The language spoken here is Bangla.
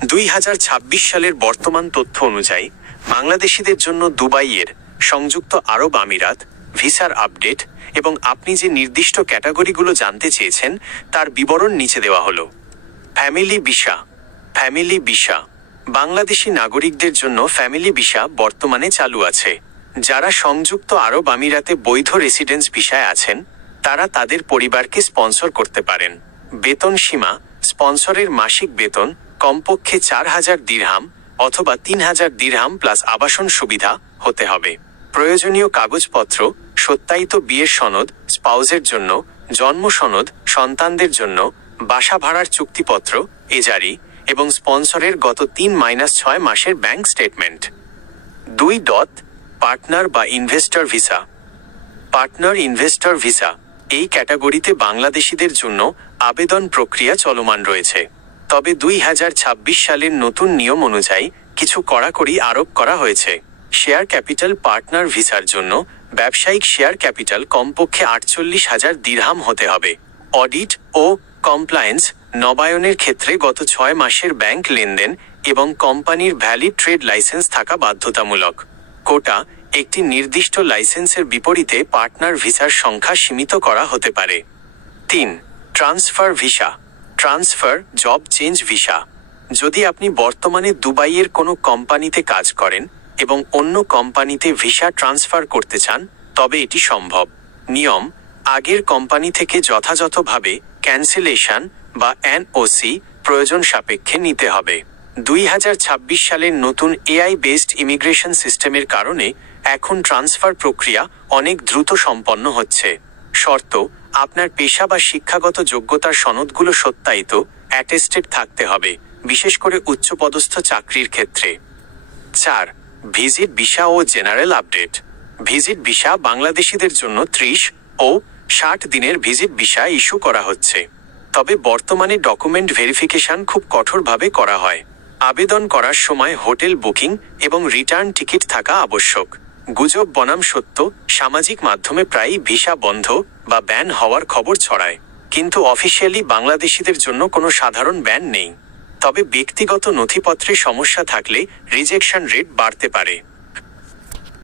2026 সালের বর্তমান তথ্য অনুযায়ী বাংলাদেশিদের জন্য দুবাইয়ের সংযুক্ত আরব আমিরাত ভিসার আপডেট এবং আপনি যে নির্দিষ্ট ক্যাটাগরিগুলো জানতে চেয়েছেন তার বিবরণ নিচে দেওয়া হলো। ফ্যামিলি ভিসা বাংলাদেশি নাগরিকদের জন্য ফ্যামিলি ভিসা বর্তমানে চালু আছে। যারা সংযুক্ত আরব আমিরাতে বৈধ রেসিডেন্স ভিসায় আছেন তারা তাদের পরিবারকে স্পন্সর করতে পারেন। বেতন সীমা: স্পন্সরের মাসিক বেতন কমপক্ষে 4,000 দিরহাম অথবা 3,000 দিরহাম প্লাস আবাসন সুবিধা হতে হবে। প্রয়োজনীয় কাগজপত্র: সত্যায়িত বিয়ের সনদ স্পাউসের জন্য, জন্ম সনদ সন্তানদের জন্য, বাসা ভাড়ার চুক্তিপত্র এজারি এবং স্পন্সরের গত 3-6 মাসের ব্যাংক স্টেটমেন্ট। 2. পার্টনার বা ইনভেস্টর ভিসা এই ক্যাটাগরিতে বাংলাদেশিদের জন্য আবেদন প্রক্রিয়া চলমান রয়েছে। তবে 2026 সালের নতুন নিয়ম অনুযায়ী কিছু কড়াকড়ি আরোপ করা হয়েছে। শেয়ার ক্যাপিটাল: পার্টনার ভিসার জন্য ব্যবসায়িক শেয়ার ক্যাপিটাল কমপক্ষে 48,000 দিরহাম হতে হবে। অডিট ও কমপ্লায়েন্স: নবায়নের ক্ষেত্রে গত 6 মাসের ব্যাংক লেনদেন এবং কোম্পানির ভ্যালিড ট্রেড লাইসেন্স থাকা বাধ্যতামূলক। কোটা: একটি নির্দিষ্ট লাইসেন্সের বিপরীতে পার্টনার ভিসার সংখ্যা সীমিত করা হতে পারে। 3. ট্রান্সফার জব চেঞ্জ ভিসা যদি আপনি বর্তমানে দুবাইয়ের কোনো কোম্পানিতে কাজ করেন এবং অন্য কোম্পানিতে ভিসা ট্রান্সফার করতে চান তবে এটি সম্ভব। নিয়ম: আগের কোম্পানি থেকে যথাযথভাবে ক্যান্সেলেশন বা এনওসি প্রয়োজন সাপেক্ষে নিতে হবে। 2026 সালের নতুন এআই বেসড ইমিগ্রেশন সিস্টেমের কারণে এখন ট্রান্সফার প্রক্রিয়া অনেক দ্রুত সম্পন্ন হচ্ছে। শর্ত: আপনার পেশা বা শিক্ষাগত যোগ্যতার সনদগুলো সত্যায়িত অ্যাটেস্টেড থাকতে হবে, বিশেষ করে উচ্চপদস্থ চাকরির ক্ষেত্রে। 4. ভিজিট ভিসা ও জেনারেল আপডেট ভিজিট ভিসা: বাংলাদেশিদের জন্য 30 ও 60 দিনের ভিজিট ভিসা ইস্যু করা হচ্ছে। তবে বর্তমানে ডকুমেন্ট ভেরিফিকেশন খুব কঠোরভাবে করা হয়। আবেদন করার সময় হোটেল বুকিং এবং রিটার্ন টিকিট থাকা আবশ্যক। গুজব বনাম সত্য: সামাজিক মাধ্যমে প্রায়ই ভিসা বন্ধ বা ব্যান হওয়ার খবর ছড়ায়, কিন্তু অফিসিয়ালি বাংলাদেশিদের জন্য কোনো সাধারণ ব্যান নেই। তবে ব্যক্তিগত নথিপত্রে সমস্যা থাকলে রিজেকশন রেট বাড়তে পারে।